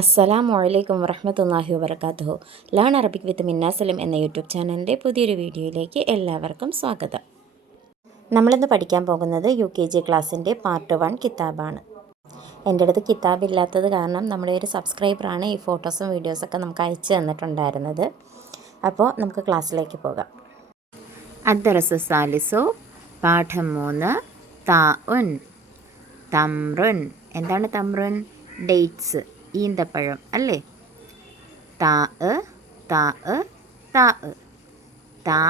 അസ്സലാമു അലൈക്കും വറഹ്മത്തുള്ളാഹി വബറകാതുഹു. ലേൺ അറബിക് വിത്ത് മിന്ന സലിം എന്ന യൂട്യൂബ് ചാനലിൻ്റെ പുതിയൊരു വീഡിയോയിലേക്ക് എല്ലാവർക്കും സ്വാഗതം. നമ്മളിന്ന് പഠിക്കാൻ പോകുന്നത് UKG ക്ലാസ്സിൻ്റെ പാർട്ട് 1 കിതാബാണ്. എൻ്റെ അടുത്ത് കിതാബ് ഇല്ലാത്തത് കാരണം നമ്മുടെ ഒരു സബ്സ്ക്രൈബറാണ് ഈ ഫോട്ടോസും വീഡിയോസൊക്കെ നമുക്ക് അയച്ചു തന്നിട്ടുണ്ടായിരുന്നത്. അപ്പോൾ നമുക്ക് ക്ലാസ്സിലേക്ക് പോകാം. അദ്ദറസു സാലിസു, പാഠം 3, താഉൻ, തംറുൻ. എന്താണ് തംറുൻ? ഡേറ്റ്സ്, ഈന്തപ്പഴം അല്ലേ. താ താ താ താ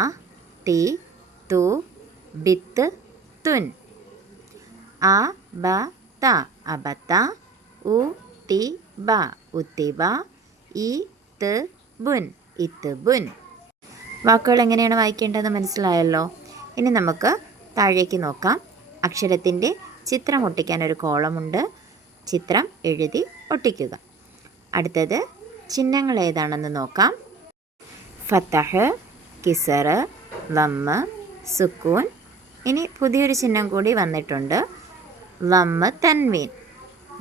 തി തു ബിത്ത് തുൻ. ആ ബ ത അബത്ത. ഉ തി ബ ഉത്തിബ. ഇ ത് ബുൻ ഇത്ത് ബുൻ. വാക്കുകൾ എങ്ങനെയാണ് വായിക്കേണ്ടതെന്ന് മനസ്സിലായല്ലോ. ഇനി നമുക്ക് താഴേക്ക് നോക്കാം. അക്ഷരത്തിൻ്റെ ചിത്രം ഒട്ടിക്കാൻ ഒരു കോളമുണ്ട്. ചിത്രം എഴുതി ഒട്ടിക്കുക. അടുത്തത് ചിഹ്നങ്ങൾ ഏതാണെന്ന് നോക്കാം. ഫത്തഹ്, കിസർ, ലമ്മ്, സുക്കൂൻ. ഇനി പുതിയൊരു ചിഹ്നം കൂടി വന്നിട്ടുണ്ട്, ലമ്മ് തൻവീൻ.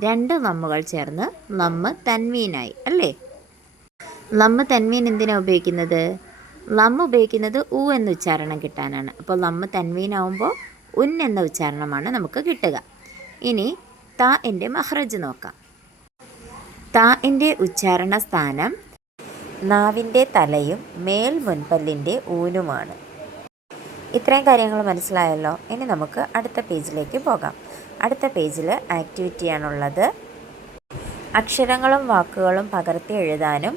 2 ലമ്മുകൾ ചേർന്ന് ലമ്മ് തൻവീനായി അല്ലേ. ലമ്മ് തൻവീൻ എന്തിനാണ് ഉപയോഗിക്കുന്നത്? ലമ്മ് ഉപയോഗിക്കുന്നത് ഉ എന്ന ഉച്ചാരണം കിട്ടാനാണ്. അപ്പോൾ ലമ്മ് തൻവീനാവുമ്പോൾ ഉൻ എന്ന ഉച്ചാരണമാണ് നമുക്ക് കിട്ടുക. ഇനി താഇൻ്റെ മഖ്റജ് നോക്കാം. താഇൻ്റെ ഉച്ചാരണ സ്ഥാനം നാവിൻ്റെ തലയും മേൽ മുൻപല്ലിൻ്റെ ഊനുമാണ്. ഇത്രയും കാര്യങ്ങൾ മനസ്സിലായല്ലോ. ഇനി നമുക്ക് അടുത്ത പേജിലേക്ക് പോകാം. അടുത്ത പേജിൽ ആക്ടിവിറ്റിയാണുള്ളത്. അക്ഷരങ്ങളും വാക്കുകളും പകർത്തി എഴുതാനും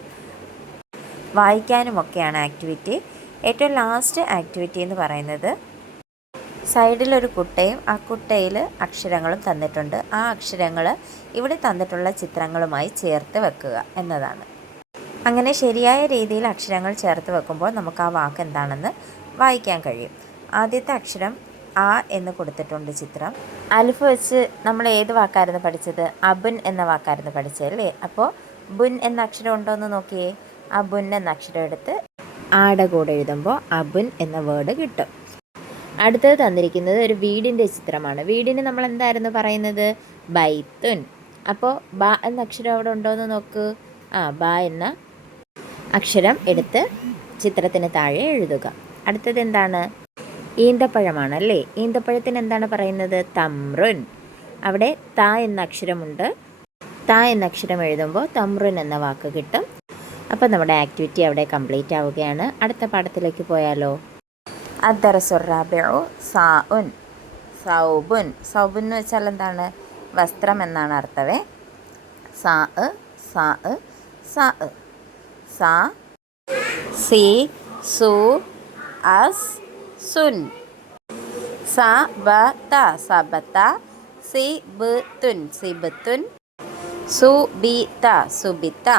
വായിക്കാനുമൊക്കെയാണ് ആക്ടിവിറ്റി. ഏറ്റവും ലാസ്റ്റ് ആക്ടിവിറ്റി എന്ന് പറയുന്നത് സൈഡിലൊരു കുട്ടയും ആ കുട്ടയിൽ അക്ഷരങ്ങളും തന്നിട്ടുണ്ട്. ആ അക്ഷരങ്ങൾ ഇവിടെ തന്നിട്ടുള്ള ചിത്രങ്ങളുമായി ചേർത്ത് വെക്കുക എന്നതാണ്. അങ്ങനെ ശരിയായ രീതിയിൽ അക്ഷരങ്ങൾ ചേർത്ത് വെക്കുമ്പോൾ നമുക്ക് ആ വാക്ക് എന്താണെന്ന് വായിക്കാൻ കഴിയും. ആദ്യത്തെ അക്ഷരം ആ എന്ന് കൊടുത്തിട്ടുണ്ട് ചിത്രം. അലിഫ് വെച്ച് നമ്മൾ ഏത് വാക്കായിരുന്നു പഠിച്ചത്? അബുൻ എന്ന വാക്കായിരുന്നു പഠിച്ചത് അല്ലേ. അപ്പോൾ ബുൻ എന്ന അക്ഷരം ഉണ്ടോ എന്ന് നോക്കിയേ. ആ ബുൻ എന്ന അക്ഷരം എടുത്ത് ആടെ കൂടെ എഴുതുമ്പോൾ അബുൻ എന്ന വേർഡ് കിട്ടും. അടുത്തത് തന്നിരിക്കുന്നത് ഒരു വീടിൻ്റെ ചിത്രമാണ്. വീടിന് നമ്മൾ എന്തായിരുന്നു പറയുന്നത്? ബൈത്തുൻ. അപ്പോൾ ബ എന്ന അക്ഷരം അവിടെ ഉണ്ടോ എന്ന് നോക്ക്. ബ എന്ന അക്ഷരം എടുത്ത് ചിത്രത്തിന് താഴെ എഴുതുക. അടുത്തത് എന്താണ്? ഈന്തപ്പഴമാണ് അല്ലേ. ഈന്തപ്പഴത്തിന് എന്താണ് പറയുന്നത്? തംറുൻ. അവിടെ ത എന്ന അക്ഷരമുണ്ട്. ത എന്ന അക്ഷരം എഴുതുമ്പോൾ തംറുൻ എന്ന വാക്ക് കിട്ടും. അപ്പോൾ നമ്മുടെ ആക്ടിവിറ്റി അവിടെ കംപ്ലീറ്റ് ആവുകയാണ്. അടുത്ത പാഠത്തിലേക്ക് പോയാലോ. അദ്ദറസുർ റാബിഉ സാഉൻ, സൗബുൻ. സൗബുൻ എന്ന് വെച്ചാൽ എന്താണ്? വസ്ത്രം എന്നാണ് അർത്ഥമേ. സാ സാ സാ സാ സി സു അസ് സുൻ. സ ബ ത സബത. സി ബ് തുൻ സിബത്തുൻ. സു ബി ത സുബിത്ത.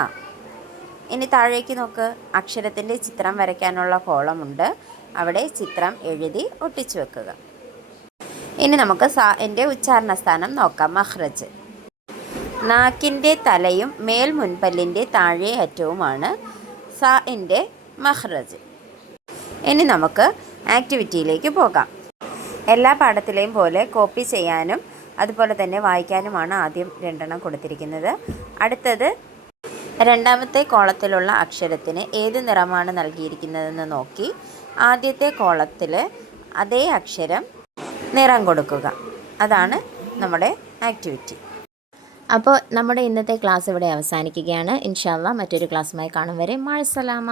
ഇനി താഴേക്ക് നോക്ക്. അക്ഷരത്തിൻ്റെ ചിത്രം വരയ്ക്കാനുള്ള കോളമുണ്ട്. അവിടെ ചിത്രം എഴുതി ഒട്ടിച്ചു വെക്കുക. ഇനി നമുക്ക് സാഇൻ്റെ ഉച്ചാരണ സ്ഥാനം നോക്കാം. മഖ്റജ്. നാക്കിൻ്റെ തലയും മേൽ മുൻപല്ലിൻ്റെ താഴെ അറ്റവുമാണ് സാഇൻ്റെ മഖ്റജ്. ഇനി നമുക്ക് ആക്ടിവിറ്റിയിലേക്ക് പോകാം. എല്ലാ പാഠത്തിലെയും പോലെ കോപ്പി ചെയ്യാനും അതുപോലെ തന്നെ വായിക്കാനുമാണ് ആദ്യം 2 കൊടുത്തിരിക്കുന്നത്. അടുത്തത് രണ്ടാമത്തെ കോളത്തിലുള്ള അക്ഷരത്തിന് ഏത് നിറമാണ് നൽകിയിരിക്കുന്നതെന്ന് നോക്കി ആദ്യത്തെ കോളത്തിൽ അതേ അക്ഷരം നിറം കൊടുക്കുക. അതാണ് നമ്മുടെ ആക്ടിവിറ്റി. അപ്പോൾ നമ്മുടെ ഇന്നത്തെ ക്ലാസ് ഇവിടെ അവസാനിക്കുകയാണ്. ഇൻഷാ അല്ലാഹ് മറ്റൊരു ക്ലാസ്സുമായി കാണും വരെ മഅസ്സലാമ.